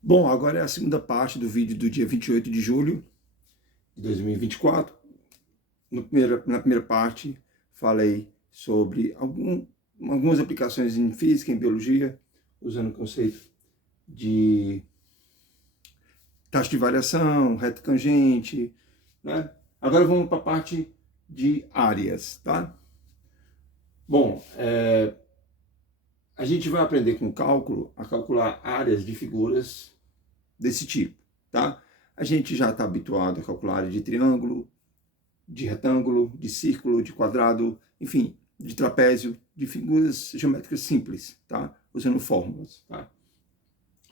Bom, agora é a segunda parte do vídeo do dia 28 de julho de 2024. Na primeira parte, falei sobre algumas aplicações em física e em biologia, usando o conceito de taxa de variação, reta tangente, né? Agora vamos para a parte de áreas, tá? Bom, a gente vai aprender com cálculo a calcular áreas de figuras desse tipo, tá? A gente já está habituado a calcular área de triângulo, de retângulo, de círculo, de quadrado, enfim, de trapézio, de figuras geométricas simples, tá? Usando fórmulas, tá?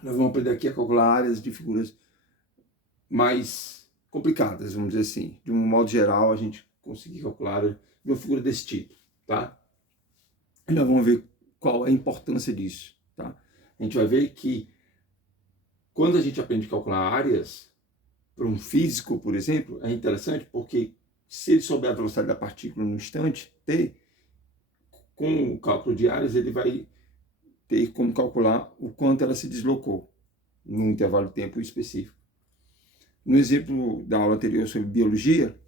Nós vamos aprender aqui a calcular áreas de figuras mais complicadas, vamos dizer assim. De um modo geral, a gente conseguir calcular de uma figura desse tipo, tá? E nós vamos ver qual é a importância disso, tá? A gente vai ver que quando a gente aprende a calcular áreas para um físico, por exemplo, é interessante porque se ele souber a velocidade da partícula no instante t, com o cálculo de áreas ele vai ter como calcular o quanto ela se deslocou num intervalo de tempo específico. No exemplo da aula anterior sobre biologia,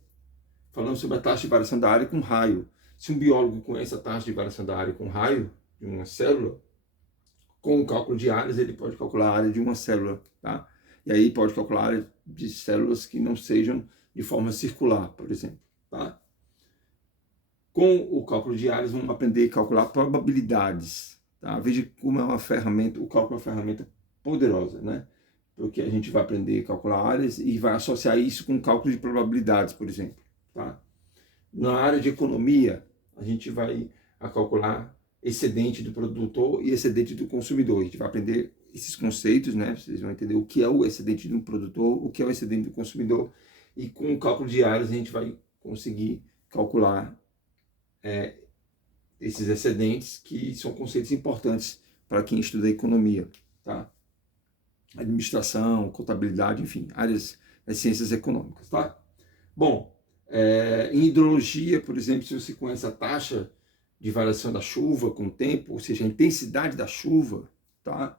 falamos sobre a taxa de variação da área com raio. Se um biólogo conhece a taxa de variação da área com raio de uma célula, com o cálculo de áreas ele pode calcular a área de uma célula, tá? E aí pode calcular a área de células que não sejam de forma circular, por exemplo, tá? Com o cálculo de áreas vamos aprender a calcular probabilidades, tá? Veja como é uma ferramenta, o cálculo é uma ferramenta poderosa, né? Porque a gente vai aprender a calcular áreas e vai associar isso com o cálculo de probabilidades, por exemplo, tá? Na área de economia, a gente vai a calcular excedente do produtor e excedente do consumidor. A gente vai aprender esses conceitos, né? Vocês vão entender o que é o excedente do produtor, o que é o excedente do consumidor, e com o cálculo de áreas a gente vai conseguir calcular esses excedentes, que são conceitos importantes para quem estuda economia, tá? Administração, contabilidade, enfim, áreas das ciências econômicas, tá? Bom, em hidrologia, por exemplo, se você conhece a taxa de variação da chuva com o tempo, ou seja, a intensidade da chuva, tá?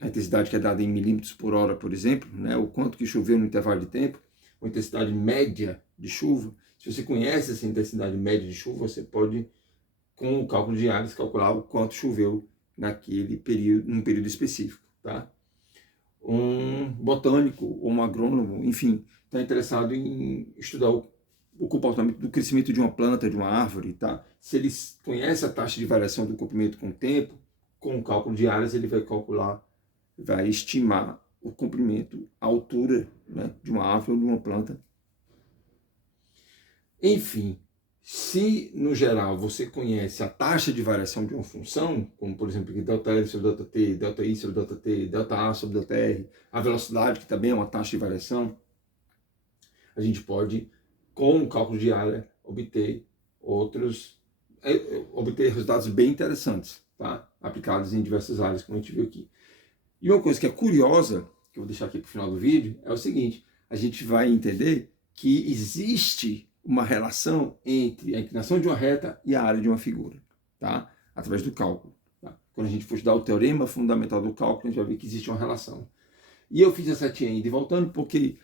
A intensidade que é dada em milímetros por hora, por exemplo, né? O quanto que choveu no intervalo de tempo, a intensidade média de chuva. Se você conhece essa intensidade média de chuva, você pode, com o cálculo de áreas, calcular o quanto choveu naquele período, num período específico, tá? Um botânico ou um agrônomo, enfim, está interessado em estudar o comportamento do crescimento de uma planta, de uma árvore, tá? Se ele conhece a taxa de variação do comprimento com o tempo, com o cálculo de áreas ele vai calcular, vai estimar o comprimento, a altura, né, de uma árvore ou de uma planta. Enfim, se no geral você conhece a taxa de variação de uma função, como por exemplo ΔL sobre ΔT, ΔI sobre ΔT, ΔA sobre ΔR, a velocidade, que também é uma taxa de variação, a gente pode, com o cálculo de área, obter resultados bem interessantes, tá? Aplicados em diversas áreas, como a gente viu aqui. E uma coisa que é curiosa, que eu vou deixar aqui para o final do vídeo, é o seguinte: a gente vai entender que existe uma relação entre a inclinação de uma reta e a área de uma figura, tá? Através do cálculo. Tá? Quando a gente for estudar o teorema fundamental do cálculo, a gente vai ver que existe uma relação. E eu fiz essa setinha indo e voltando porque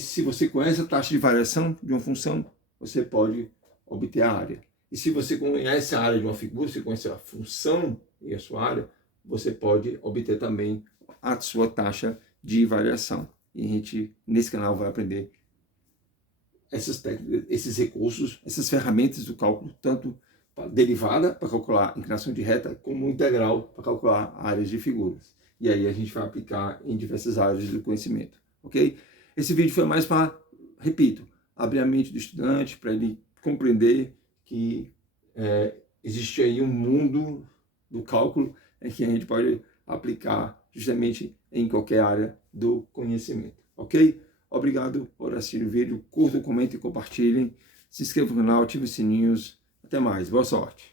se você conhece a taxa de variação de uma função, você pode obter a área. E se você conhece a área de uma figura, você conhece a função e a sua área, você pode obter também a sua taxa de variação. E a gente, nesse canal, vai aprender essas técnicas, esses recursos, essas ferramentas do cálculo, tanto derivada para calcular inclinação de reta, como integral para calcular áreas de figuras. E aí a gente vai aplicar em diversas áreas do conhecimento, ok? Esse vídeo foi mais para, repito, abrir a mente do estudante, para ele compreender que existe aí um mundo do cálculo que a gente pode aplicar justamente em qualquer área do conhecimento, ok? Obrigado por assistir o vídeo, curtam, comentem e compartilhem, se inscrevam no canal, ativem os sininhos, até mais, boa sorte!